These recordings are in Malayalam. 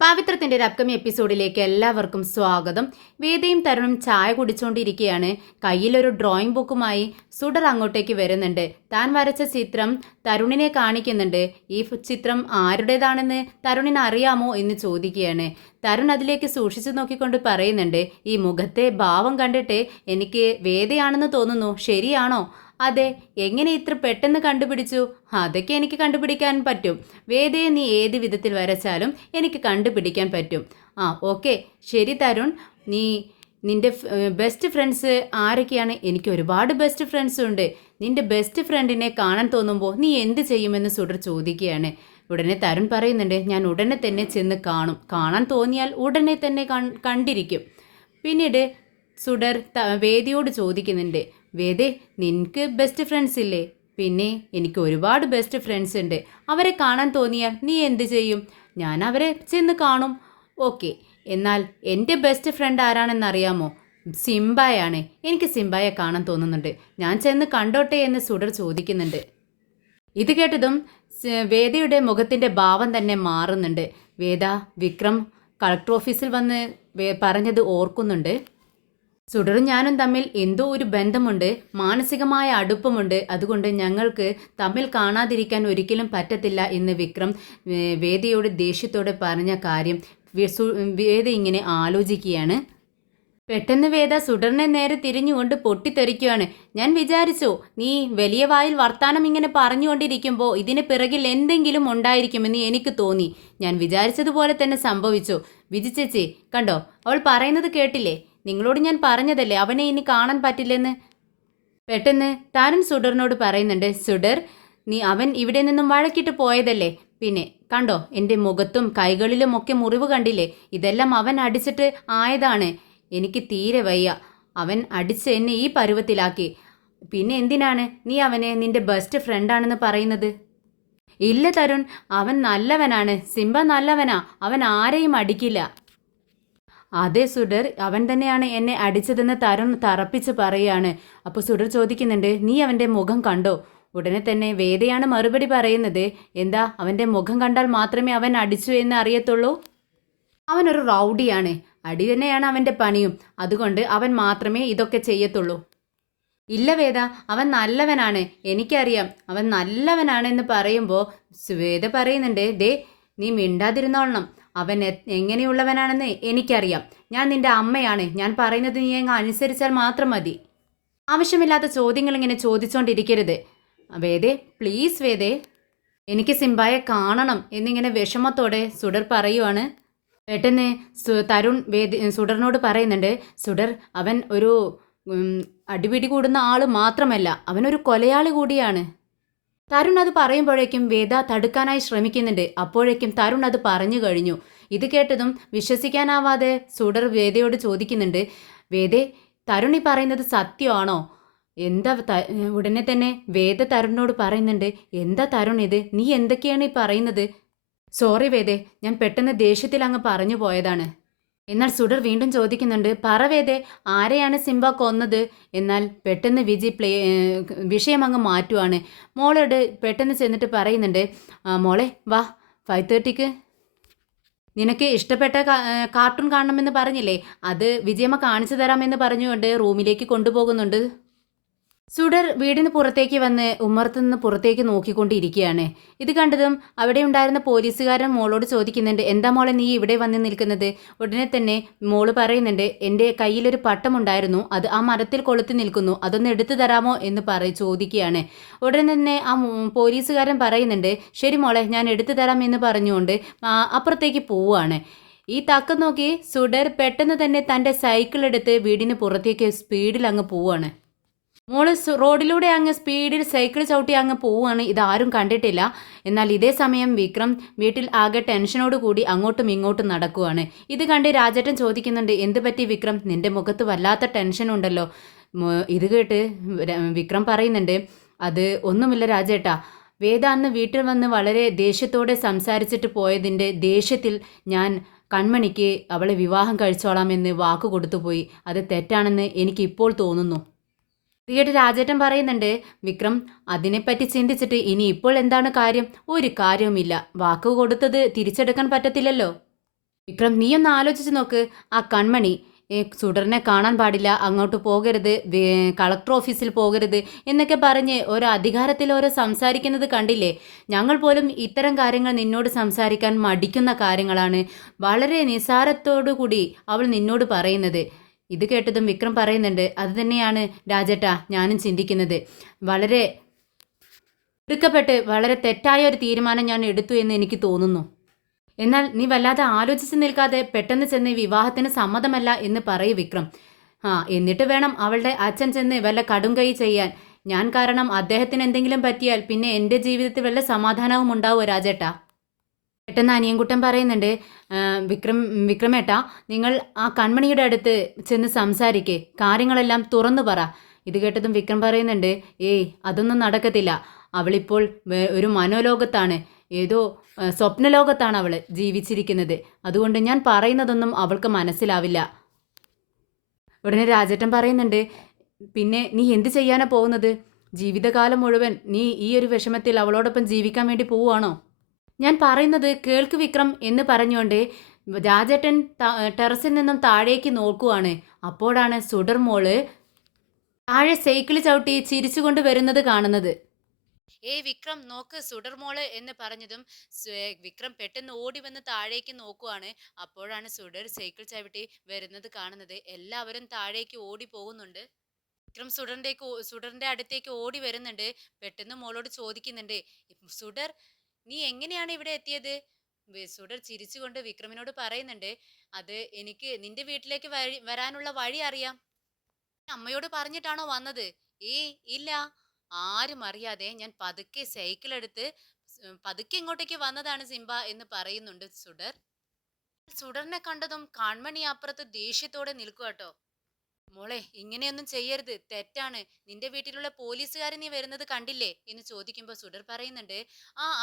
പാവിത്രത്തിന്റെ ഒരു അപ്കമിങ് എപ്പിസോഡിലേക്ക് എല്ലാവർക്കും സ്വാഗതം. വേദയും തരുണും ചായ കുടിച്ചുകൊണ്ടിരിക്കുകയാണ്. കയ്യിലൊരു ഡ്രോയിങ് ബുക്കുമായി സുഡർ അങ്ങോട്ടേക്ക് വരുന്നുണ്ട്. താൻ വരച്ച ചിത്രം തരുണിനെ കാണിക്കുന്നുണ്ട്. ഈ ചിത്രം ആരുടേതാണെന്ന് തരുണിന് അറിയാമോ എന്ന് ചോദിക്കുകയാണ്. തരുൺ അതിലേക്ക് സൂക്ഷിച്ചു നോക്കിക്കൊണ്ട് പറയുന്നുണ്ട്, ഈ മുഖത്തെ ഭാവം കണ്ടിട്ട് എനിക്ക് വേദയാണെന്ന് തോന്നുന്നു. ശരിയാണോ? അതെ. എങ്ങനെ ഇത്ര പെട്ടെന്ന് കണ്ടുപിടിച്ചു? അതൊക്കെ എനിക്ക് കണ്ടുപിടിക്കാൻ പറ്റും. വേദയെ നീ ഏത് വിധത്തിൽ വരച്ചാലും എനിക്ക് കണ്ടുപിടിക്കാൻ പറ്റും. ഓക്കെ. ശരി തരുൺ, നീ നിൻ്റെ ബെസ്റ്റ് ഫ്രണ്ട്സ് ആരൊക്കെയാണ്? എനിക്ക് ഒരുപാട് ബെസ്റ്റ് ഫ്രണ്ട്സ് ഉണ്ട്. നിൻ്റെ ബെസ്റ്റ് ഫ്രണ്ടിനെ കാണാൻ തോന്നുമ്പോൾ നീ എന്ത് ചെയ്യുമെന്ന് സുഡർ ചോദിക്കുകയാണ്. ഉടനെ തരുൺ പറയുന്നുണ്ട്, ഞാൻ ഉടനെ തന്നെ ചെന്ന് കാണും. കാണാൻ തോന്നിയാൽ ഉടനെ തന്നെ കണ്ടിരിക്കും. പിന്നീട് സുഡർ വേദിയോട് ചോദിക്കുന്നുണ്ട്, വേദേ, നിനക്ക് ബെസ്റ്റ് ഫ്രണ്ട്സ് ഇല്ലേ? പിന്നെ എനിക്ക് ഒരുപാട് ബെസ്റ്റ് ഫ്രണ്ട്സ് ഉണ്ട്. അവരെ കാണാൻ തോന്നിയാൽ നീ എന്ത് ചെയ്യും? ഞാൻ അവരെ ചെന്ന് കാണും. ഓക്കെ. എന്നാൽ എൻ്റെ ബെസ്റ്റ് ഫ്രണ്ട് ആരാണെന്നറിയാമോ? സിംബായാണ്. എനിക്ക് സിംബായെ കാണാൻ തോന്നുന്നുണ്ട്. ഞാൻ ചെന്ന് കണ്ടോട്ടെ എന്ന് സുഡർ ചോദിക്കുന്നുണ്ട്. ഇത് കേട്ടതും വേദയുടെ മുഖത്തിൻ്റെ ഭാവം തന്നെ മാറുന്നുണ്ട്. വേദ വിക്രം കളക്ടർ ഓഫീസിൽ വന്ന് പറഞ്ഞത് ഓർക്കുന്നുണ്ട്. സുഡറും ഞാനും തമ്മിൽ എന്തോ ഒരു ബന്ധമുണ്ട്, മാനസികമായ അടുപ്പമുണ്ട്. അതുകൊണ്ട് ഞങ്ങൾക്ക് തമ്മിൽ കാണാതിരിക്കാൻ ഒരിക്കലും പറ്റത്തില്ല എന്ന് വിക്രം വേദയോട് ദേഷ്യത്തോടെ പറഞ്ഞ കാര്യം വേദ ഇങ്ങനെ ആലോചിക്കുകയാണ്. പെട്ടെന്ന് വേദ സുഡറിനെ നേരെ തിരിഞ്ഞുകൊണ്ട് പൊട്ടിത്തെറിക്കുകയാണ്. ഞാൻ വിചാരിച്ചു നീ വലിയ വായിൽ വർത്താനം ഇങ്ങനെ പറഞ്ഞുകൊണ്ടിരിക്കുമ്പോൾ ഇതിന് പിറകിൽ എന്തെങ്കിലും ഉണ്ടായിരിക്കുമെന്ന് എനിക്ക് തോന്നി. ഞാൻ വിചാരിച്ചതുപോലെ തന്നെ സംഭവിച്ചു. വിജി ചേച്ചി കണ്ടോ, അവൾ പറയുന്നത് കേട്ടില്ലേ? നിങ്ങളോട് ഞാൻ പറഞ്ഞതല്ലേ അവനെ ഇനി കാണാൻ പറ്റില്ലെന്ന്. പെട്ടെന്ന് താരൻ സുഡറിനോട് പറയുന്നുണ്ട്, സുഡർ, അവൻ ഇവിടെ നിന്നും വഴക്കിട്ട് പോയതല്ലേ? പിന്നെ കണ്ടോ, എൻ്റെ മുഖത്തും കൈകളിലും ഒക്കെ മുറിവ് കണ്ടില്ലേ? ഇതെല്ലാം അവൻ അടിച്ചിട്ട് ആയതാണ്. എനിക്ക് തീരെ വയ്യ. അവൻ അടിച്ച് എന്നെ ഈ പരുവത്തിലാക്കി. പിന്നെ എന്തിനാണ് നീ അവനെ നിന്റെ ബെസ്റ്റ് ഫ്രണ്ടാണെന്ന് പറയുന്നത്? ഇല്ല തരുൺ, അവൻ നല്ലവനാണ്. സിംബ നല്ലവനാ. അവൻ ആരെയും അടിക്കില്ല. അതെ സുഡർ, അവൻ തന്നെയാണ് എന്നെ അടിച്ചതെന്ന് തരുൺ തറപ്പിച്ച് പറയുകയാണ്. അപ്പോൾ സുഡർ ചോദിക്കുന്നുണ്ട്, നീ അവൻ്റെ മുഖം കണ്ടോ? ഉടനെ തന്നെ വേദയാണ് മറുപടി പറയുന്നത്, എന്താ, അവൻ്റെ മുഖം കണ്ടാൽ മാത്രമേ അവൻ അടിച്ചു എന്ന് അറിയത്തുള്ളൂ? അവനൊരു റൗഡിയാണ്. അടി തന്നെയാണ് അവൻ്റെ പണിയും. അതുകൊണ്ട് അവൻ മാത്രമേ ഇതൊക്കെ ചെയ്യത്തുള്ളൂ. ഇല്ല വേദ, അവൻ നല്ലവനാണ്. എനിക്കറിയാം അവൻ നല്ലവനാണെന്ന് പറയുമ്പോൾ വേദ പറയുന്നുണ്ട്, ദേ നീ മിണ്ടാതിരുന്നോളണം. അവൻ എങ്ങനെയുള്ളവനാണെന്ന് എനിക്കറിയാം. ഞാൻ നിന്റെ അമ്മയാണ്. ഞാൻ പറയുന്നത് നീ അങ്ങ് അനുസരിച്ചാൽ മാത്രം മതി. ആവശ്യമില്ലാത്ത ചോദ്യങ്ങൾ ഇങ്ങനെ ചോദിച്ചുകൊണ്ടിരിക്കരുത്. വേദേ, പ്ലീസ് വേദേ, എനിക്ക് സിംബായെ കാണണം എന്നിങ്ങനെ വിഷമത്തോടെ സുഡർ പറയുവാണ്. പെട്ടെന്ന് തരുൺ സുഡറിനോട് പറയുന്നുണ്ട്, സുഡർ, അവൻ ഒരു അടിപിടി കൂടുന്ന ആൾ മാത്രമല്ല, അവനൊരു കൊലയാളി കൂടിയാണ്. തരുൺ അത് പറയുമ്പോഴേക്കും വേദ തടുക്കാനായി ശ്രമിക്കുന്നുണ്ട്. അപ്പോഴേക്കും തരുൺ അത് പറഞ്ഞു കഴിഞ്ഞു. ഇത് കേട്ടതും വിശ്വസിക്കാനാവാതെ സുഡർ വേദയോട് ചോദിക്കുന്നുണ്ട്, വേദേ, തരുൺ ഈ പറയുന്നത് സത്യമാണോ? എന്താ? ഉടനെ തന്നെ വേദ തരുണിനോട് പറയുന്നുണ്ട്, എന്താ തരുൺ ഇത്? നീ എന്തൊക്കെയാണ് ഈ പറയുന്നത്? സോറി വേദേ, ഞാൻ പെട്ടെന്ന് ദേഷ്യത്തിൽ അങ്ങ് പറഞ്ഞു പോയതാണ്. എന്നാൽ സുഡർ വീണ്ടും ചോദിക്കുന്നുണ്ട്, പറ വേദേ, ആരെയാണ് സിംബ കൊന്നത്? എന്നാൽ പെട്ടെന്ന് വിജി വിഷയം അങ്ങ് മാറ്റുവാണ്. മോളോട് പെട്ടെന്ന് ചെന്നിട്ട് പറയുന്നുണ്ട്, മോളെ വാ, 5:30ക്ക് നിനക്ക് ഇഷ്ടപ്പെട്ട കാർട്ടൂൺ കാണണമെന്ന് പറഞ്ഞില്ലേ, അത് വിജയമ്മ കാണിച്ചു തരാമെന്ന് പറഞ്ഞുകൊണ്ട് റൂമിലേക്ക് കൊണ്ടുപോകുന്നുണ്ട്. സുഡർ വീടിന് പുറത്തേക്ക് വന്ന് ഉമ്മറത്തുനിന്ന് പുറത്തേക്ക് നോക്കിക്കൊണ്ടിരിക്കുകയാണ്. ഇത് കണ്ടതും അവിടെ ഉണ്ടായിരുന്ന പോലീസുകാരൻ മോളോട് ചോദിക്കുന്നുണ്ട്, എന്താ മോളെ നീ ഇവിടെ വന്ന് നിൽക്കുന്നത്? ഉടനെ തന്നെ മോള് പറയുന്നുണ്ട്, എൻ്റെ കയ്യിലൊരു പട്ടമുണ്ടായിരുന്നു, അത് ആ മരത്തിൽ കൊളുത്തി നിൽക്കുന്നു, അതൊന്ന് എടുത്തു തരാമോ എന്ന് ചോദിക്കുകയാണ്. ഉടനെ തന്നെ ആ പോലീസുകാരൻ പറയുന്നുണ്ട്, ശരി മോളെ, ഞാൻ എടുത്തു തരാം എന്ന് പറഞ്ഞുകൊണ്ട് അപ്പുറത്തേക്ക് പോവുകയാണ്. ഈ തക്കം നോക്കി സുഡർ പെട്ടെന്ന് തന്നെ തൻ്റെ സൈക്കിൾ എടുത്ത് വീടിന് പുറത്തേക്ക് സ്പീഡിൽ അങ്ങ് പോവുകയാണ്. മോള് റോഡിലൂടെ അങ്ങ് സ്പീഡിൽ സൈക്കിൾ ചവിട്ടി അങ്ങ് പോവുകയാണ്. ഇതാരും കണ്ടിട്ടില്ല. എന്നാൽ ഇതേ സമയം വിക്രം വീട്ടിൽ ആകെ ടെൻഷനോട് കൂടി അങ്ങോട്ടും ഇങ്ങോട്ടും നടക്കുവാണ്. ഇത് കണ്ട് രാജേട്ടൻ ചോദിക്കുന്നുണ്ട്, എന്ത് പറ്റി വിക്രം, നിന്റെ മുഖത്ത് വല്ലാത്ത ടെൻഷൻ ഉണ്ടല്ലോ? ഇത് കേട്ട് വിക്രം പറയുന്നുണ്ട്, അത് ഒന്നുമില്ല രാജേട്ടാ, വേദ അന്ന് വീട്ടിൽ വന്ന് വളരെ ദേഷ്യത്തോടെ സംസാരിച്ചിട്ട് പോയതിൻ്റെ ദേഷ്യത്തിൽ ഞാൻ കൺമണിക്ക് അവളെ വിവാഹം കഴിച്ചോളാമെന്ന് വാക്ക് കൊടുത്തുപോയി. അത് തെറ്റാണെന്ന് എനിക്കിപ്പോൾ തോന്നുന്നു. തീയിട്ട് രാജേട്ടൻ പറയുന്നുണ്ട്, വിക്രം, അതിനെപ്പറ്റി ചിന്തിച്ചിട്ട് ഇനി ഇപ്പോൾ എന്താണ് കാര്യം? ഒരു കാര്യവുമില്ല. വാക്ക് കൊടുത്തത് തിരിച്ചെടുക്കാൻ പറ്റത്തില്ലല്ലോ. വിക്രം നീ ഒന്ന് ആലോചിച്ച് നോക്ക്. ആ കൺമണി സുഡറിനെ കാണാൻ പാടില്ല, അങ്ങോട്ട് പോകരുത്, കളക്ടർ ഓഫീസിൽ പോകരുത് എന്നൊക്കെ പറഞ്ഞ് ഓരോ അധികാരത്തിൽ ഓരോ സംസാരിക്കുന്നത് കണ്ടില്ലേ? ഞങ്ങൾ പോലും ഇത്തരം കാര്യങ്ങൾ നിന്നോട് സംസാരിക്കാൻ മടിക്കുന്ന കാര്യങ്ങളാണ് വളരെ നിസാരത്തോടു കൂടി അവൾ നിന്നോട് പറയുന്നത്. ഇത് കേട്ടതും വിക്രം പറയുന്നുണ്ട്, അത് തന്നെയാണ് രാജേട്ടാ ഞാനും ചിന്തിക്കുന്നത്. വളരെ ഇറുക്കപ്പെട്ട് വളരെ തെറ്റായ ഒരു തീരുമാനം ഞാൻ എടുത്തു എന്ന് എനിക്ക് തോന്നുന്നു. എന്നാൽ നീ വല്ലാതെ ആലോചിച്ച് നിൽക്കാതെ പെട്ടെന്ന് ചെന്ന് വിവാഹത്തിന് സമ്മതമല്ല എന്ന് പറയൂ വിക്രം. എന്നിട്ട് വേണം അവളുടെ അച്ഛൻ ചെന്ന് വല്ല കടുംകൈ ചെയ്യാൻ. ഞാൻ കാരണം അദ്ദേഹത്തിന് എന്തെങ്കിലും പറ്റിയാൽ പിന്നെ എൻ്റെ ജീവിതത്തിൽ വല്ല സമാധാനവും ഉണ്ടാവുമോ രാജേട്ടാ? പെട്ടെന്ന് അനിയൻകുട്ടൻ പറയുന്നുണ്ട്, വിക്രം വിക്രമേട്ടാ നിങ്ങൾ ആ കൺമണിയുടെ അടുത്ത് ചെന്ന് സംസാരിക്കേ, കാര്യങ്ങളെല്ലാം തുറന്നു പറ. ഇത് കേട്ടതും വിക്രം പറയുന്നുണ്ട്, ഏയ് അതൊന്നും നടക്കത്തില്ല. അവളിപ്പോൾ ഒരു മനോലോകത്താണ്, ഏതോ സ്വപ്നലോകത്താണ് അവൾ ജീവിച്ചിരിക്കുന്നത്. അതുകൊണ്ട് ഞാൻ പറയുന്നതൊന്നും അവൾക്ക് മനസ്സിലാവില്ല. ഉടനെ രാജേട്ടൻ പറയുന്നുണ്ട്, പിന്നെ നീ എന്ത് ചെയ്യാനാ പോകുന്നത്? ജീവിതകാലം മുഴുവൻ നീ ഈ ഒരു വിഷമത്തിൽ അവളോടൊപ്പം ജീവിക്കാൻ വേണ്ടി പോവുകയാണോ? ഞാൻ പറയുന്നത് കേൾക്ക് വിക്രം എന്ന് പറഞ്ഞുകൊണ്ട് രാജേട്ടൻ ടെറസിൽ നിന്നും താഴേക്ക് നോക്കുവാണ്. അപ്പോഴാണ് സുഡർ മോള് താഴെ സൈക്കിൾ ചവിട്ടി ചിരിച്ചുകൊണ്ട് വരുന്നത് കാണുന്നത്. വിക്രം നോക്ക് സുഡർ മോള് എന്ന് പറഞ്ഞതും വിക്രം പെട്ടെന്ന് ഓടി വന്ന് താഴേക്ക് നോക്കുവാണ്. അപ്പോഴാണ് സുഡർ സൈക്കിൾ ചവിട്ടി വരുന്നത് കാണുന്നത്. എല്ലാവരും താഴേക്ക് ഓടി പോകുന്നുണ്ട്. വിക്രം സുഡറിന്റെ അടുത്തേക്ക് ഓടി വരുന്നുണ്ട്. പെട്ടെന്ന് മോളോട് ചോദിക്കുന്നുണ്ട്, സുഡർ നീ എങ്ങനെയാണ് ഇവിടെ എത്തിയത്? സുഡർ ചിരിച്ചുകൊണ്ട് വിക്രമിനോട് പറയുന്നുണ്ട്, അത് എനിക്ക് നിന്റെ വീട്ടിലേക്ക് വരാനുള്ള വഴി അറിയാം. അമ്മയോട് പറഞ്ഞിട്ടാണോ വന്നത്? ഇല്ല, ആരും അറിയാതെ ഞാൻ പതുക്കെ സൈക്കിൾ എടുത്ത് പതുക്കെ ഇങ്ങോട്ടേക്ക് വന്നതാണ് സിംബ എന്ന് പറയുന്നുണ്ട് സുഡർ. സുഡറിനെ കണ്ടതും കൺമണി അപ്പുറത്ത് ദേഷ്യത്തോടെ നിൽക്കുക കേട്ടോ. മോളെ ഇങ്ങനെയൊന്നും ചെയ്യരുത്, തെറ്റാണ്. നിന്റെ വീട്ടിലുള്ള പോലീസുകാർ നീ വരുന്നത് കണ്ടില്ലേ എന്ന് ചോദിക്കുമ്പോൾ സുഡർ പറയുന്നുണ്ട്,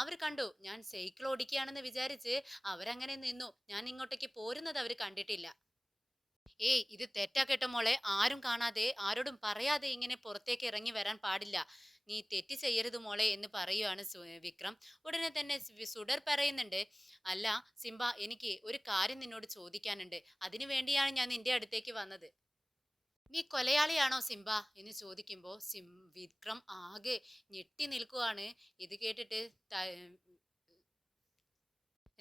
അവർ കണ്ടു. ഞാൻ സൈക്കിൾ ഓടിക്കുകയാണെന്ന് വിചാരിച്ച് അവരങ്ങനെ നിന്നു. ഞാൻ ഇങ്ങോട്ടേക്ക് പോരുന്നത് അവർ കണ്ടിട്ടില്ല. ഇത് തെറ്റാ കേട്ടോ മോളെ. ആരും കാണാതെ ആരോടും പറയാതെ ഇങ്ങനെ പുറത്തേക്ക് ഇറങ്ങി വരാൻ പാടില്ല. നീ തെറ്റ് ചെയ്യരുത് മോളെ എന്ന് പറയുവാണ് വിക്രം. ഉടനെ തന്നെ സുഡർ പറയുന്നുണ്ട്, അല്ല സിംബ, എനിക്ക് ഒരു കാര്യം നിന്നോട് ചോദിക്കാനുണ്ട്. അതിനു വേണ്ടിയാണ് ഞാൻ നിന്റെ അടുത്തേക്ക് വന്നത്. നീ കൊലയാളിയാണോ സിംബ എന്ന് ചോദിക്കുമ്പോൾ വിക്രം ആകെ ഞെട്ടി നിൽക്കുവാണ്. ഇത് കേട്ടിട്ട്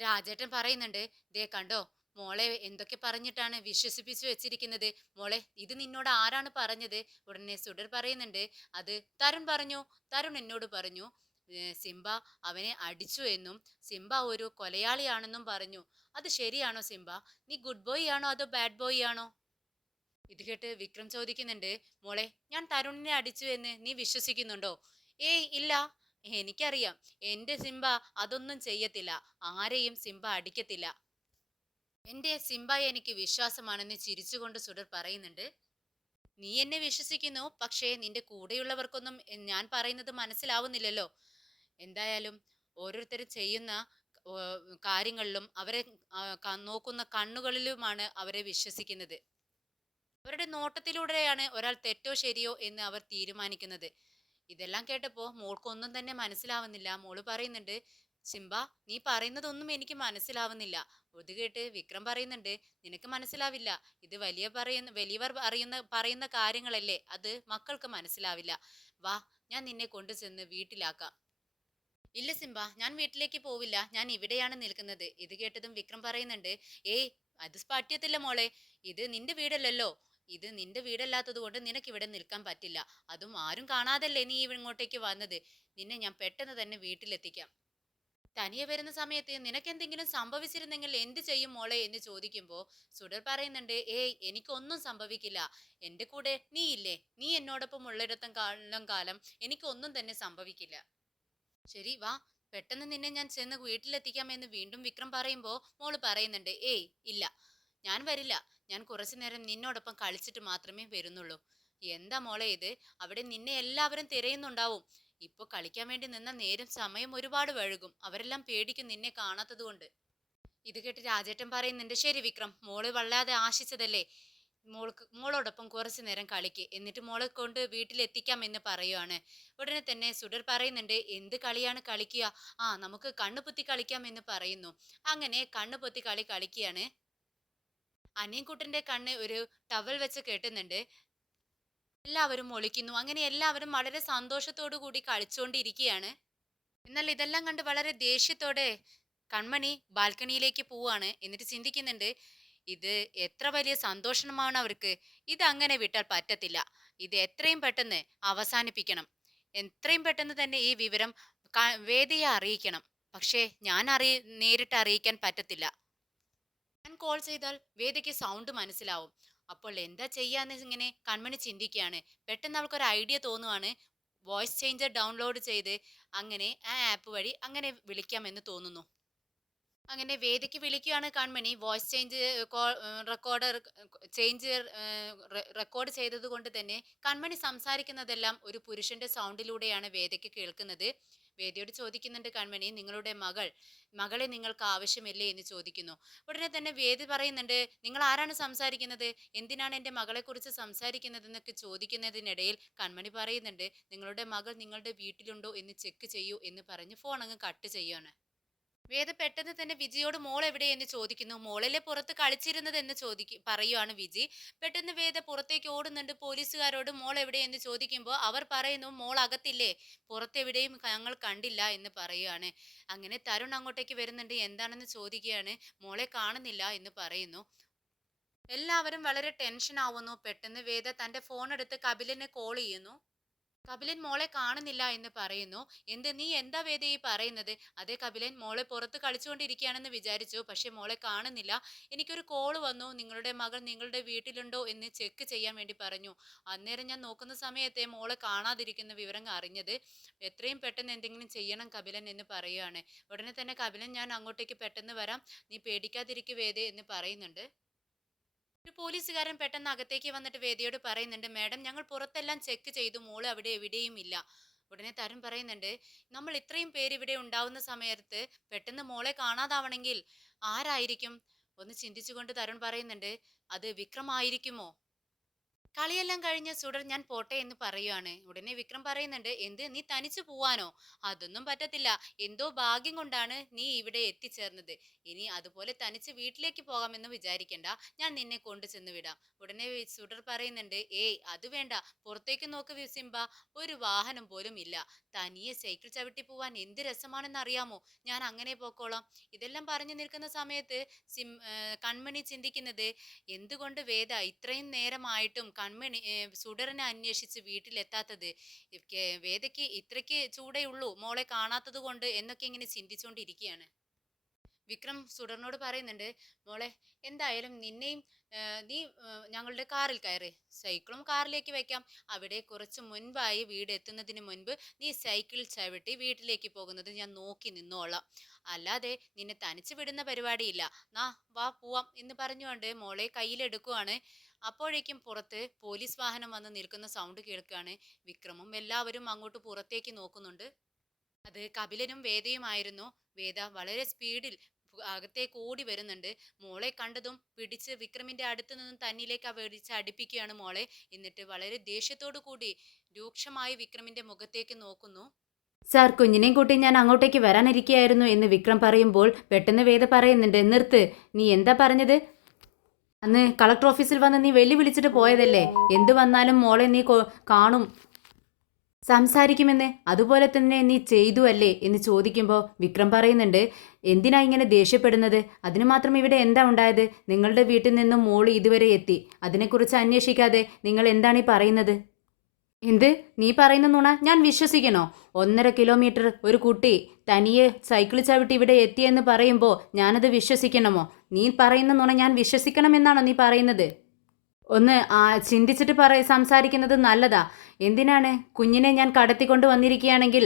രാജേട്ടൻ പറയുന്നുണ്ട്, ദേ കണ്ടോ മോളെ എന്തൊക്കെ പറഞ്ഞിട്ടാണ് വിശ്വസിപ്പിച്ചു വെച്ചിരിക്കുന്നത്. മോളെ ഇത് നിന്നോട് ആരാണ് പറഞ്ഞത്? ഉടനെ സുഡർ പറയുന്നുണ്ട്, അത് തരുൺ പറഞ്ഞു. തരുൺ എന്നോട് പറഞ്ഞു സിംബ അവനെ അടിച്ചു എന്നും സിംബ ഒരു കൊലയാളിയാണെന്നും പറഞ്ഞു. അത് ശരിയാണോ സിംബ? നീ ഗുഡ് ബോയ് ആണോ അതോ ബാഡ് ബോയ് ആണോ? ഇത് കേട്ട് വിക്രം ചോദിക്കുന്നുണ്ട്, മോളെ ഞാൻ തരുണിനെ അടിച്ചു എന്ന് നീ വിശ്വസിക്കുന്നുണ്ടോ? ഇല്ല, എനിക്കറിയാം എന്റെ സിംബ അതൊന്നും ചെയ്യത്തില്ല. ആരെയും സിംബ അടിക്കത്തില്ല. എന്റെ സിംബ എനിക്ക് വിശ്വാസമാണെന്ന് ചിരിച്ചുകൊണ്ട് സുഡർ പറയുന്നുണ്ട്. നീ എന്നെ വിശ്വസിക്കുന്നു, പക്ഷേ നിന്റെ കൂടെയുള്ളവർക്കൊന്നും ഞാൻ പറയുന്നത് മനസ്സിലാവുന്നില്ലല്ലോ. എന്തായാലും ഓരോരുത്തരും ചെയ്യുന്ന കാര്യങ്ങളിലും അവരെ നോക്കുന്ന കണ്ണുകളിലുമാണ് അവരെ വിശ്വസിക്കുന്നത്. അവരുടെ നോട്ടത്തിലൂടെയാണ് ഒരാൾ തെറ്റോ ശരിയോ എന്ന് അവർ തീരുമാനിക്കുന്നത്. ഇതെല്ലാം കേട്ടപ്പോ മോൾക്കൊന്നും തന്നെ മനസ്സിലാവുന്നില്ല. മോള് പറയുന്നുണ്ട്, സിംബ നീ പറയുന്നതൊന്നും എനിക്ക് മനസ്സിലാവുന്നില്ല. ഇത് കേട്ട് വിക്രം പറയുന്നുണ്ട്, നിനക്ക് മനസ്സിലാവില്ല. ഇത് വലിയവർ പറയുന്ന കാര്യങ്ങളല്ലേ, അത് മക്കൾക്ക് മനസ്സിലാവില്ല. വാ, ഞാൻ നിന്നെ കൊണ്ടുചെന്ന് വീട്ടിലാക്കാം. ഇല്ല സിംബ, ഞാൻ വീട്ടിലേക്ക് പോവില്ല. ഞാൻ ഇവിടെയാണ് നിൽക്കുന്നത്. ഇത് കേട്ടതും വിക്രം പറയുന്നുണ്ട്, അത് പറ്റത്തില്ല മോളെ. ഇത് നിന്റെ വീടല്ലല്ലോ. ഇത് നിന്റെ വീടല്ലാത്തത് കൊണ്ട് നിനക്ക് ഇവിടെ നിൽക്കാൻ പറ്റില്ല. അതും ആരും കാണാതല്ലേ നീ ഇങ്ങോട്ടേക്ക് വന്നത്. നിന്നെ ഞാൻ പെട്ടെന്ന് തന്നെ വീട്ടിലെത്തിക്കാം. തനിയെ വരുന്ന സമയത്ത് നിനക്ക് എന്തെങ്കിലും സംഭവിച്ചിരുന്നെങ്കിൽ എന്ത് ചെയ്യും മോളെ എന്ന് ചോദിക്കുമ്പോൾ സുഡർ പറയുന്നുണ്ട്, എനിക്കൊന്നും സംഭവിക്കില്ല. എന്റെ കൂടെ നീ ഇല്ലേ, നീ എന്നോടൊപ്പം ഉള്ളിടത്തും കാലം എനിക്കൊന്നും തന്നെ സംഭവിക്കില്ല. ശരി വാ, പെട്ടെന്ന് നിന്നെ ഞാൻ ചെന്ന് വീട്ടിലെത്തിക്കാം എന്ന് വീണ്ടും വിക്രം പറയുമ്പോ മോള് പറയുന്നുണ്ട്, ഇല്ല, ഞാൻ വരില്ല. ഞാൻ കുറച്ചു നേരം നിന്നോടൊപ്പം കളിച്ചിട്ട് മാത്രമേ വരുന്നുള്ളൂ. എന്താ മോളെ ഇത്? അവിടെ നിന്നെ എല്ലാവരും തിരയുന്നുണ്ടാവും. ഇപ്പൊ കളിക്കാൻ വേണ്ടി നിന്ന നേരം സമയം ഒരുപാട് വഴുകും. അവരെല്ലാം പേടിക്കും നിന്നെ കാണാത്തത് കൊണ്ട്. ഇത് കേട്ട് രാജേട്ടൻ പറയുന്നുണ്ട്, ശരി വിക്രം, മോള് വല്ലാതെ ആശിച്ചതല്ലേ, മോളോടൊപ്പം കുറച്ചു നേരം കളിക്ക്, എന്നിട്ട് മോളെ കൊണ്ട് വീട്ടിലെത്തിക്കാം എന്ന് പറയുവാണ്. ഉടനെ തന്നെ സുഡർ പറയുന്നുണ്ട്, എന്ത് കളിയാണ് കളിക്കുക? നമുക്ക് കണ്ണുപൊത്തി കളിക്കാം എന്ന് പറയുന്നു. അങ്ങനെ കണ്ണുപൊത്തി കളിക്കുകയാണ് അനിയൻകുട്ടന്റെ കണ്ണ് ഒരു ടവൽ വെച്ച് കെട്ടുന്നുണ്ട്. എല്ലാവരും ഒളിക്കുന്നു. അങ്ങനെ എല്ലാവരും വളരെ സന്തോഷത്തോടു കൂടി കളിച്ചുകൊണ്ടിരിക്കുകയാണ്. എന്നാൽ ഇതെല്ലാം കണ്ട് വളരെ ദേഷ്യത്തോടെ കൺമണി ബാൽക്കണിയിലേക്ക് പോവാണ്. എന്നിട്ട് ചിന്തിക്കുന്നുണ്ട്, ഇത് എത്ര വലിയ സന്തോഷമാണ് അവർക്ക്. ഇത് അങ്ങനെ വിട്ടാൽ പറ്റത്തില്ല. ഇത് എത്രയും പെട്ടെന്ന് അവസാനിപ്പിക്കണം. എത്രയും പെട്ടെന്ന് തന്നെ ഈ വിവരം വേദിയെ അറിയിക്കണം. പക്ഷേ ഞാൻ നേരിട്ട് അറിയിക്കാൻ പറ്റത്തില്ല. ഞാൻ കോൾ ചെയ്താൽ വേദിക്ക് സൗണ്ട് മനസ്സിലാവും. അപ്പോൾ എന്താ ചെയ്യാന്ന് ഇങ്ങനെ കൺമണി ചിന്തിക്കുകയാണ്. പെട്ടെന്ന് അവൾക്കൊരു ഐഡിയ തോന്നുവാണ്. വോയിസ് ചേഞ്ചർ ഡൗൺലോഡ് ചെയ്ത് അങ്ങനെ ആ ആപ്പ് വഴി അങ്ങനെ വിളിക്കാമെന്ന് തോന്നുന്നു. അങ്ങനെ വേദിക്ക് വിളിക്കുകയാണ് Kanmani. Voice change recorder change record ചെയ്തത് കൊണ്ട് തന്നെ കൺമണി സംസാരിക്കുന്നതെല്ലാം ഒരു പുരുഷന്റെ സൗണ്ടിലൂടെയാണ് വേദിക്ക് കേൾക്കുന്നത്. വേദിയോട് ചോദിക്കുന്നുണ്ട് കൺമണി, നിങ്ങളുടെ മകളെ നിങ്ങൾക്ക് ആവശ്യമില്ലേ എന്ന് ചോദിക്കുന്നു. ഉടനെ തന്നെ വേദി പറയുന്നുണ്ട്, നിങ്ങൾ ആരാണ് സംസാരിക്കുന്നത്, എന്തിനാണ് എൻ്റെ മകളെക്കുറിച്ച് സംസാരിക്കുന്നത് എന്നൊക്കെ ചോദിക്കുന്നതിനിടയിൽ കൺമണി പറയുന്നുണ്ട്, നിങ്ങളുടെ മകൾ നിങ്ങളുടെ വീട്ടിലുണ്ടോ എന്ന് ചെക്ക് ചെയ്യൂ എന്ന് പറഞ്ഞ് ഫോൺ അങ്ങ് കട്ട് ചെയ്യുകയാണ്. വേദ പെട്ടെന്ന് തന്നെ വിജിയോട് മോൾ എവിടെ എന്ന് ചോദിക്കുന്നു. മോളല്ലേ പുറത്ത് കളിച്ചിരുന്നത് എന്ന് പറയുവാണ് വിജി. പെട്ടെന്ന് വേദ പുറത്തേക്ക് ഓടുന്നുണ്ട്. പോലീസുകാരോട് മോൾ എവിടെ എന്ന് ചോദിക്കുമ്പോൾ അവർ പറയുന്നു, മോൾ അകത്തില്ലേ, പുറത്തെവിടെയും ഞങ്ങൾ കണ്ടില്ല എന്ന് പറയുകയാണ്. അങ്ങനെ തരുൺ അങ്ങോട്ടേക്ക് വരുന്നുണ്ട്. എന്താണെന്ന് ചോദിക്കുകയാണ്. മോളെ കാണുന്നില്ല എന്ന് പറയുന്നു. എല്ലാവരും വളരെ ടെൻഷൻ ആവുന്നു. പെട്ടെന്ന് വേദ തന്റെ ഫോൺ എടുത്ത് കപിലിന് കോൾ ചെയ്യുന്നു. കപിലൻ മോളെ കാണുന്നില്ല എന്ന് പറയുന്നു. നീ എന്താ വേദ ഈ പറയുന്നത്? അതേ കപിലൻ, മോളെ പുറത്ത് കളിച്ചുകൊണ്ടിരിക്കുകയാണെന്ന് വിചാരിച്ചു, പക്ഷെ മോളെ കാണുന്നില്ല. എനിക്കൊരു കോള് വന്നു, നിങ്ങളുടെ മകൾ നിങ്ങളുടെ വീട്ടിലുണ്ടോ എന്ന് ചെക്ക് ചെയ്യാൻ വേണ്ടി പറഞ്ഞു. അന്നേരം ഞാൻ നോക്കുന്ന സമയത്തെ മോളെ കാണാതിരിക്കുന്ന വിവരം അറിഞ്ഞത്. എത്രയും പെട്ടെന്ന് എന്തെങ്കിലും ചെയ്യണം കപിലൻ എന്ന് പറയുകയാണ്. ഉടനെ തന്നെ കപിലൻ, ഞാൻ അങ്ങോട്ടേക്ക് പെട്ടെന്ന് വരാം, നീ പേടിക്കാതിരിക്കു വേദ എന്ന് പറയുന്നുണ്ട്. ഒരു പോലീസുകാരൻ പെട്ടെന്ന് അകത്തേക്ക് വന്നിട്ട് വേദിയോട് പറയുന്നുണ്ട്, മാഡം ഞങ്ങൾ പുറത്തെല്ലാം ചെക്ക് ചെയ്തു, മോള് അവിടെ എവിടെയും ഇല്ല. ഉടനെ തരുൺ പറയുന്നുണ്ട്, നമ്മൾ ഇത്രയും പേര് ഇവിടെ ഉണ്ടാവുന്ന സമയത്ത് പെട്ടെന്ന് മോളെ കാണാതാവണമെങ്കിൽ ആരായിരിക്കും? ഒന്ന് ചിന്തിച്ചുകൊണ്ട് തരുൺ പറയുന്നുണ്ട്, അത് വിക്രം ആയിരിക്കുമോ? കളിയെല്ലാം കഴിഞ്ഞ് സുഡർ ഞാൻ പോട്ടെ എന്ന് പറയുകയാണ്. ഉടനെ വിക്രം പറയുന്നുണ്ട്, നീ തനിച്ചു പോവാനോ? അതൊന്നും പറ്റത്തില്ല, എന്തോ ഭാഗ്യം കൊണ്ടാണ് നീ ഇവിടെ എത്തിച്ചേർന്നത്. ഇനി അതുപോലെ തനിച്ച് വീട്ടിലേക്ക് പോകാമെന്ന് വിചാരിക്കണ്ട, ഞാൻ നിന്നെ കൊണ്ടു ചെന്ന് വിടാം. ഉടനെ സുഡർ പറയുന്നുണ്ട്, ഏയ് അത് വേണ്ട, പുറത്തേക്ക് നോക്ക് സിംബ, ഒരു വാഹനം പോലും ഇല്ല, തനിയെ സൈക്കിൾ ചവിട്ടി പോവാൻ എന്ത് രസമാണെന്ന് അറിയാമോ, ഞാൻ അങ്ങനെ പോക്കോളാം. ഇതെല്ലാം പറഞ്ഞു നിൽക്കുന്ന സമയത്ത് കൺമണി ചിന്തിക്കുന്നത്, എന്തുകൊണ്ട് വേദ ഇത്രയും നേരമായിട്ടും കൺമണി സുഡറിനെ അന്വേഷിച്ച് വീട്ടിലെത്താത്തത്? വേദയ്ക്ക് ഇത്രയ്ക്ക് ചൂടേ ഉള്ളൂ മോളെ കാണാത്തത് കൊണ്ട് എന്നൊക്കെ ഇങ്ങനെ ചിന്തിച്ചുകൊണ്ടിരിക്കുകയാണ്. വിക്രം സുഡറിനോട് പറയുന്നുണ്ട്, മോളെ എന്തായാലും നിന്നെയും നീ ഞങ്ങളുടെ കാറിൽ കയറി, സൈക്കിളും കാറിലേക്ക് വെക്കാം. അവിടെ കുറച്ച് മുൻപായി വീട് എത്തുന്നതിന് മുൻപ് നീ സൈക്കിൾ ചവിട്ടി വീട്ടിലേക്ക് പോകുന്നത് ഞാൻ നോക്കി നിന്നോളാം, അല്ലാതെ നിന്നെ തനിച്ച് വിടുന്ന പരിപാടിയില്ല. വാ പോവാം എന്ന് പറഞ്ഞുകൊണ്ട് മോളെ കയ്യിലെടുക്കുവാണ്. അപ്പോഴേക്കും പുറത്ത് പോലീസ് വാഹനം വന്ന് നിൽക്കുന്ന സൗണ്ട് കേൾക്കുകയാണ്. വിക്രമും എല്ലാവരും അങ്ങോട്ട് പുറത്തേക്ക് നോക്കുന്നുണ്ട്. അത് കപിലനും വേദയുമായിരുന്നു. വേദ വളരെ സ്പീഡിൽ അകത്തേക്ക് ഓടി വരുന്നുണ്ട്. മോളെ കണ്ടതും പിടിച്ച് വിക്രമിന്റെ അടുത്ത് നിന്നും തന്നിലേക്ക് പിടിച്ച് അടുപ്പിക്കുകയാണ് മോളെ. എന്നിട്ട് വളരെ ദേഷ്യത്തോടു കൂടി രൂക്ഷമായി വിക്രമിന്റെ മുഖത്തേക്ക് നോക്കുന്നു. സാർ, കുഞ്ഞിനെയും കൂട്ടി ഞാൻ അങ്ങോട്ടേക്ക് വരാനിരിക്കുകയായിരുന്നു എന്ന് വിക്രം പറയുമ്പോൾ പെട്ടെന്ന് വേദ പറയുന്നുണ്ട്, നിർത്ത്, നീ എന്താ പറഞ്ഞത്? അന്ന് കളക്ടർ ഓഫീസിൽ വന്ന് നീ വെല്ലുവിളിച്ചിട്ട് പോയതല്ലേ, എന്തു വന്നാലും മോളെ നീ കാണും, സംസാരിക്കുമെന്ന്, അതുപോലെ തന്നെ നീ ചെയ്തു അല്ലേ എന്ന് ചോദിക്കുമ്പോൾ വിക്രം പറയുന്നുണ്ട്, എന്തിനാ ഇങ്ങനെ ദേഷ്യപ്പെടുന്നത്? അതിന് മാത്രം ഇവിടെ എന്താ ഉണ്ടായത്? നിങ്ങളുടെ വീട്ടിൽ നിന്നും മോള് ഇതുവരെ എത്തി, അതിനെക്കുറിച്ച് അന്വേഷിക്കാതെ നിങ്ങൾ എന്താണ് ഈ പറയുന്നത്? നീ പറയുന്ന നുണ ഞാൻ വിശ്വസിക്കണോ? 1.5 കിലോമീറ്റർ ഒരു കുട്ടി തനിയെ സൈക്കിൾ ചവിട്ടി ഇവിടെ എത്തിയെന്ന് പറയുമ്പോൾ ഞാനത് വിശ്വസിക്കണമോ? നീ പറയുന്ന നുണ ഞാൻ വിശ്വസിക്കണമെന്നാണോ നീ പറയുന്നത്? ഒന്ന് ചിന്തിച്ചിട്ട് സംസാരിക്കുന്നത് നല്ലതാ. എന്തിനാണ് കുഞ്ഞിനെ ഞാൻ കടത്തിക്കൊണ്ട് വന്നിരിക്കുകയാണെങ്കിൽ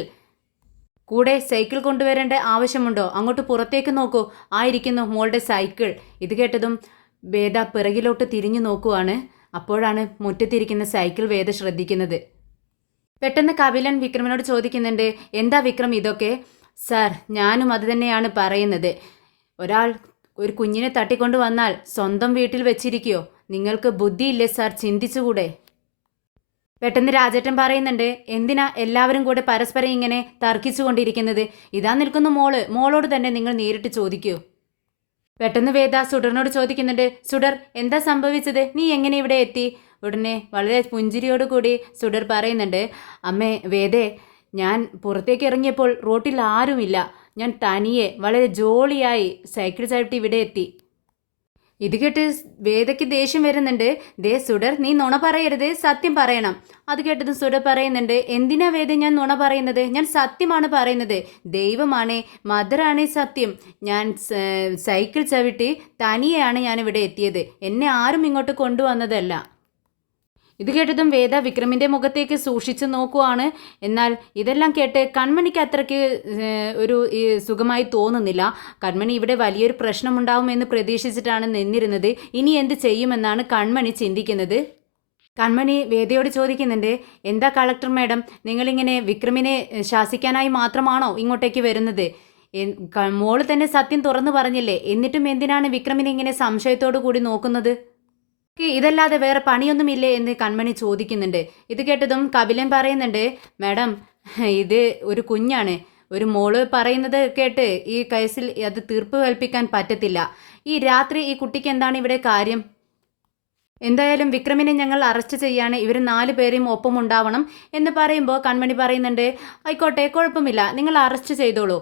കൂടെ സൈക്കിൾ കൊണ്ടുവരേണ്ട ആവശ്യമുണ്ടോ? അങ്ങോട്ട് പുറത്തേക്ക് നോക്കൂ, ആയിരിക്കുന്നു മോളുടെ സൈക്കിൾ. ഇത് കേട്ടതും വേദ പിറകിലോട്ട് തിരിഞ്ഞു നോക്കുവാണ്. അപ്പോഴാണ് മുറ്റത്തിരിക്കുന്ന സൈക്കിൾ വേദ ശ്രദ്ധിക്കുന്നത്. പെട്ടെന്ന് കപിലൻ വിക്രമിനോട് ചോദിക്കുന്നുണ്ട്, എന്താ വിക്രം ഇതൊക്കെ? സാർ, ഞാനും അത് തന്നെയാണ് പറയുന്നത്. ഒരു കുഞ്ഞിനെ തട്ടിക്കൊണ്ട് വന്നാൽ സ്വന്തം വീട്ടിൽ വെച്ചിരിക്കുകയോ? നിങ്ങൾക്ക് ബുദ്ധിയില്ലേ സാർ, ചിന്തിച്ചുകൂടെ? പെട്ടെന്ന് രാജേട്ടൻ പറയുന്നുണ്ട്, എന്തിനാ എല്ലാവരും കൂടെ പരസ്പരം ഇങ്ങനെ തർക്കിച്ചു കൊണ്ടിരിക്കുന്നത്? ഇതാ നിൽക്കുന്ന മോളോട് തന്നെ നിങ്ങൾ നേരിട്ട് ചോദിക്കൂ. പെട്ടെന്ന് വേദ സുഡറിനോട് ചോദിക്കുന്നുണ്ട്, സുഡർ എന്താ സംഭവിച്ചത്, നീ എങ്ങനെ ഇവിടെ എത്തി? ഉടനെ വളരെ പുഞ്ചിരിയോട് കൂടി സുഡർ പറയുന്നുണ്ട്, അമ്മേ വേദേ, ഞാൻ പുറത്തേക്ക് ഇറങ്ങിയപ്പോൾ റോട്ടിൽ ആരുമില്ല. ഞാൻ തനിയെ വളരെ ജോളിയായി സൈക്കിൾ ചവിട്ടി ഇവിടെ എത്തി. ഇത് കേട്ട് വേദയ്ക്ക് ദേഷ്യം വരുന്നുണ്ട്. ദേ സുഡർ, നീ നുണ പറയരുത്, സത്യം പറയണം. അത് കേട്ടതും സുഡർ പറയുന്നുണ്ട്, എന്തിനാ വേദ ഞാൻ നുണ പറയുന്നത്? ഞാൻ സത്യമാണ് പറയുന്നത്. ദൈവമാണേ, മദറാണേ സത്യം. ഞാൻ സൈക്കിൾ ചവിട്ടി തനിയെയാണ് ഞാനിവിടെ എത്തിയത്. എന്നെ ആരും ഇങ്ങോട്ട് കൊണ്ടുവന്നതല്ല. ഇത് കേട്ടതും വേദ വിക്രമിൻ്റെ മുഖത്തേക്ക് സൂക്ഷിച്ചു നോക്കുവാണ്. എന്നാൽ ഇതെല്ലാം കേട്ട് കൺമണിക്ക് അത്രയ്ക്ക് ഒരു സുഖമായി തോന്നുന്നില്ല. കൺമണി ഇവിടെ വലിയൊരു പ്രശ്നമുണ്ടാവുമെന്ന് പ്രതീക്ഷിച്ചിട്ടാണ് നിന്നിരുന്നത്. ഇനി എന്ത് ചെയ്യുമെന്നാണ് കൺമണി ചിന്തിക്കുന്നത്. കൺമണി വേദയോട് ചോദിക്കുന്നുണ്ട്, എന്താ കളക്ടർ മാഡം, നിങ്ങളിങ്ങനെ വിക്രമിനെ ശാസിക്കാനായി മാത്രമാണോ ഇങ്ങോട്ടേക്ക് വരുന്നത്? മോള് തന്നെ സത്യം തുറന്നു പറഞ്ഞില്ലേ, എന്നിട്ടും എന്തിനാണ് വിക്രമിനെ ഇങ്ങനെ സംശയത്തോടു കൂടി നോക്കുന്നത്? ഇതല്ലാതെ വേറെ പണിയൊന്നുമില്ലേ എന്ന് കൺമണി ചോദിക്കുന്നുണ്ട്. ഇത് കേട്ടതും കപിലൻ പറയുന്നുണ്ട്, മാഡം ഇത് ഒരു കുഞ്ഞാണ്. ഒരു മോള് പറയുന്നത് കേട്ട് ഈ കേസിൽ അത് തീർപ്പ് കൽപ്പിക്കാൻ പറ്റത്തില്ല. ഈ രാത്രി ഈ കുട്ടിക്ക് എന്താണ് ഇവിടെ കാര്യം? എന്തായാലും വിക്രമിനെ ഞങ്ങൾ അറസ്റ്റ് ചെയ്യാണ്, ഇവർ 4 പേരെയും ഒപ്പം ഉണ്ടാവണം എന്ന് പറയുമ്പോൾ കൺമണി പറയുന്നുണ്ട്, ആയിക്കോട്ടെ കുഴപ്പമില്ല, നിങ്ങൾ അറസ്റ്റ് ചെയ്തോളൂ.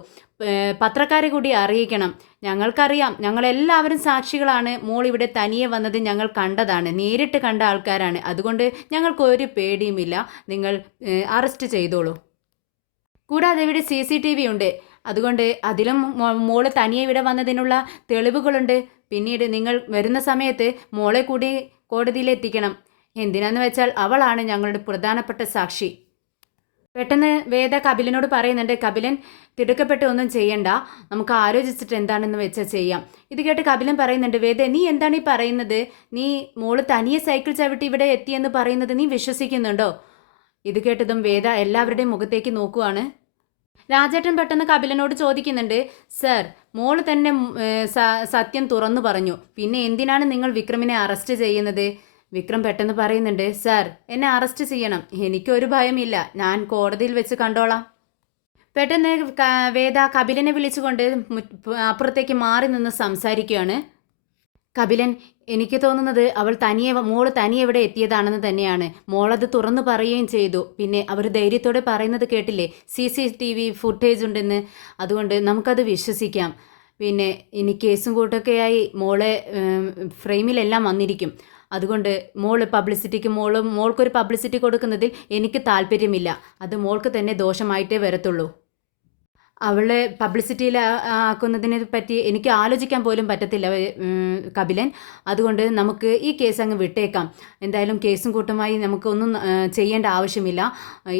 പത്രക്കാരെ കൂടി അറിയിക്കണം. ഞങ്ങൾക്കറിയാം, ഞങ്ങളെല്ലാവരും സാക്ഷികളാണ്. മോൾ ഇവിടെ തനിയെ വന്നത് ഞങ്ങൾ കണ്ടതാണ്, നേരിട്ട് കണ്ട ആൾക്കാരാണ്. അതുകൊണ്ട് ഞങ്ങൾക്ക് ഒരു പേടിയുമില്ല. നിങ്ങൾ അറസ്റ്റ് ചെയ്തോളൂ. കൂടാതെ ഇവിടെ CCTV ഉണ്ട്. അതുകൊണ്ട് അതിലും മോള് തനിയെ ഇവിടെ വന്നതിനുള്ള തെളിവുകളുണ്ട്. പിന്നീട് നിങ്ങൾ വരുന്ന സമയത്ത് മോളെ കൂടി കോടതിയിലെത്തിക്കണം. എന്തിനാന്ന് വെച്ചാൽ അവളാണ് ഞങ്ങളുടെ പ്രധാനപ്പെട്ട സാക്ഷി. പെട്ടെന്ന് വേദ കപിലനോട് പറയുന്നുണ്ട്, കപിലൻ തിടുക്കപ്പെട്ട് ഒന്നും ചെയ്യണ്ട, നമുക്ക് ആലോചിച്ചിട്ട് എന്താണെന്ന് വെച്ചാൽ ചെയ്യാം. ഇത് കേട്ട് കപിലൻ പറയുന്നുണ്ട്, വേദ നീ എന്താണ് ഈ പറയുന്നത്? നീ മോള് തനിയെ സൈക്കിൾ ചവിട്ടി ഇവിടെ എത്തിയെന്ന് പറയുന്നത് നീ വിശ്വസിക്കുന്നുണ്ടോ? ഇത് കേട്ടതും വേദ എല്ലാവരുടെയും മുഖത്തേക്ക് നോക്കുവാണ്. രാജേട്ടൻ പെട്ടെന്ന് കപിലനോട് ചോദിക്കുന്നുണ്ട്, സർ മോള് തന്നെ സത്യം തുറന്നു പറഞ്ഞു, പിന്നെ എന്തിനാണ് നിങ്ങൾ വിക്രമിനെ അറസ്റ്റ് ചെയ്യുന്നത്? വിക്രം പെട്ടെന്ന് പറയുന്നുണ്ട്, സർ എന്നെ അറസ്റ്റ് ചെയ്യണം, എനിക്കൊരു ഭയമില്ല, ഞാൻ കോടതിയിൽ വെച്ച് കണ്ടോളാം. പെട്ടെന്ന് വേദ കപിലനെ വിളിച്ചുകൊണ്ട് അപ്പുറത്തേക്ക് മാറി നിന്ന് സംസാരിക്കുകയാണ്. കപിലൻ, എനിക്ക് തോന്നുന്നത് മോള് തനിയെ ഇവിടെ എത്തിയതാണെന്ന് തന്നെയാണ്. മോളത് തുറന്നു പറയുകയും ചെയ്തു. പിന്നെ അവർ ധൈര്യത്തോടെ പറയുന്നത് കേട്ടില്ലേ, CCTV ഫുട്ടേജ് ഉണ്ടെന്ന്. അതുകൊണ്ട് നമുക്കത് വിശ്വസിക്കാം. പിന്നെ ഇനി കേസും കൂട്ടൊക്കെയായി മോളെ ഫ്രെയിമിലെല്ലാം വന്നിരിക്കും. അതുകൊണ്ട് മോൾക്കൊരു പബ്ലിസിറ്റി കൊടുക്കുന്നതിൽ എനിക്ക് താല്പര്യമില്ല. അത് മോൾക്ക് തന്നെ ദോഷമായിട്ടേ വരത്തുള്ളൂ. അവളെ പബ്ലിസിറ്റിയിൽ ആക്കുന്നതിനെ പറ്റി എനിക്ക് ആലോചിക്കാൻ പോലും പറ്റത്തില്ല കപിലൻ. അതുകൊണ്ട് നമുക്ക് ഈ കേസ് അങ്ങ് വിട്ടേക്കാം. എന്തായാലും കേസും കൂട്ടമായി നമുക്കൊന്നും ചെയ്യേണ്ട ആവശ്യമില്ല.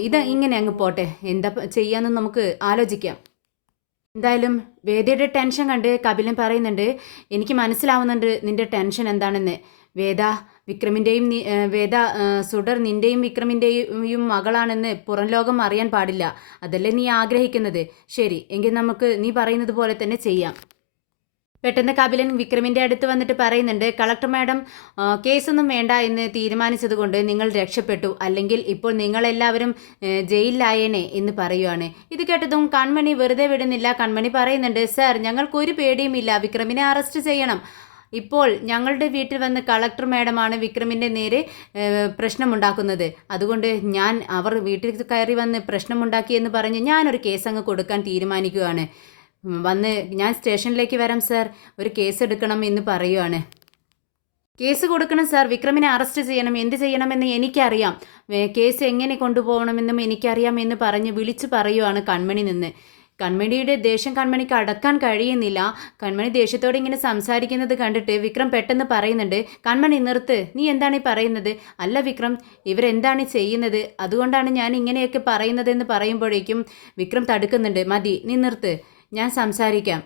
ഇത് ഇങ്ങനെ അങ്ങ് പോട്ടെ, എന്താ ചെയ്യാമെന്ന് നമുക്ക് ആലോചിക്കാം. എന്തായാലും വേദയുടെ ടെൻഷൻ കണ്ട് കപിലൻ പറയുന്നുണ്ട്, എനിക്ക് മനസ്സിലാവുന്നുണ്ട് നിൻ്റെ ടെൻഷൻ എന്താണെന്ന്. വിക്രമിൻ്റെയും സുഡർ നിൻ്റെയും വിക്രമിൻ്റെയും മകളാണെന്ന് പുറം ലോകം അറിയാൻ പാടില്ല. അതല്ലേ നീ ആഗ്രഹിക്കുന്നത്? ശരി, എങ്കിൽ നമുക്ക് നീ പറയുന്നത് പോലെ തന്നെ ചെയ്യാം. പെട്ടെന്ന് കപിലൻ വിക്രമിൻ്റെ അടുത്ത് വന്നിട്ട് പറയുന്നുണ്ട്, കളക്ടർ മാഡം കേസൊന്നും വേണ്ട എന്ന് തീരുമാനിച്ചതുകൊണ്ട് നിങ്ങൾ രക്ഷപ്പെട്ടു, അല്ലെങ്കിൽ ഇപ്പോൾ നിങ്ങളെല്ലാവരും ജയിലിലായേനെ എന്ന് പറയുവാണ്. ഇത് കേട്ടതും കൺമണി വെറുതെ വിടുന്നില്ല. കൺമണി പറയുന്നുണ്ട്, സർ ഞങ്ങൾക്കൊരു പേടിയുമില്ല, വിക്രമിനെ അറസ്റ്റ് ചെയ്യണം. ഇപ്പോൾ ഞങ്ങളുടെ വീട്ടിൽ വന്ന് കളക്ടർ മാഡമാണ് വിക്രമിൻ്റെ നേരെ പ്രശ്നമുണ്ടാക്കുന്നത്. അതുകൊണ്ട് അവർ വീട്ടിൽ കയറി വന്ന് പ്രശ്നമുണ്ടാക്കിയെന്ന് പറഞ്ഞ് ഞാനൊരു കേസ് അങ്ങ് കൊടുക്കാൻ തീരുമാനിക്കുകയാണ്. ഞാൻ സ്റ്റേഷനിലേക്ക് വരാം സർ, ഒരു കേസ് എടുക്കണം എന്ന് പറയുവാണ്. കേസ് കൊടുക്കണം സാർ, വിക്രമിനെ അറസ്റ്റ് ചെയ്യണം, എന്ത് ചെയ്യണമെന്ന് എനിക്കറിയാം, കേസ് എങ്ങനെ കൊണ്ടുപോകണമെന്നും എനിക്കറിയാം എന്ന് പറഞ്ഞ് വിളിച്ചു പറയുവാണ് കൺമണി നിന്ന്. കൺമണിയുടെ ദേഷ്യം കൺമണിക്ക് അടക്കാൻ കഴിയുന്നില്ല. കൺമണി ദേഷ്യത്തോടെ ഇങ്ങനെ സംസാരിക്കുന്നത് കണ്ടിട്ട് വിക്രം പെട്ടെന്ന് പറയുന്നുണ്ട്, കൺമണി നിർത്ത്, നീ എന്താണ് ഈ പറയുന്നത്? അല്ല വിക്രം, ഇവരെന്താണ് ചെയ്യുന്നത്? അതുകൊണ്ടാണ് ഞാൻ ഇങ്ങനെയൊക്കെ പറയുന്നതെന്ന് പറയുമ്പോഴേക്കും വിക്രം തടുക്കുന്നുണ്ട്, മതി നീ നിർത്ത്, ഞാൻ സംസാരിക്കാം.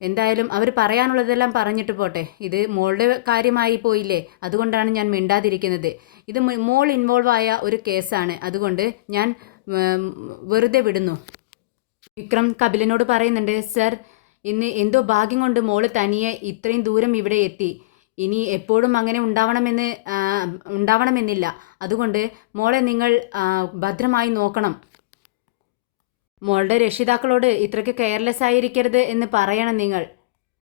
എന്തായാലും അവർ പറയാനുള്ളതെല്ലാം പറഞ്ഞിട്ട് പോട്ടെ, ഇത് മോളുടെ കാര്യമായി പോയില്ലേ, അതുകൊണ്ടാണ് ഞാൻ മിണ്ടാതിരിക്കുന്നത്. ഇത് മോൾ ഇൻവോൾവ് ആയ ഒരു കേസാണ്, അതുകൊണ്ട് ഞാൻ വെറുതെ വിടുന്നു. വിക്രം കപിലനോട് പറയുന്നുണ്ട്, സർ ഇന്ന് എന്തോ ഭാഗ്യം കൊണ്ട് മോള് തനിയെ ഇത്രയും ദൂരം ഇവിടെ എത്തി. ഇനി എപ്പോഴും അങ്ങനെ ഉണ്ടാവണമെന്നില്ല. അതുകൊണ്ട് മോളെ നിങ്ങൾ ഭദ്രമായി നോക്കണം. മോളുടെ രക്ഷിതാക്കളോട് ഇത്രയ്ക്ക് കെയർലെസ് ആയിരിക്കരുത് എന്ന് പറയണം നിങ്ങൾ.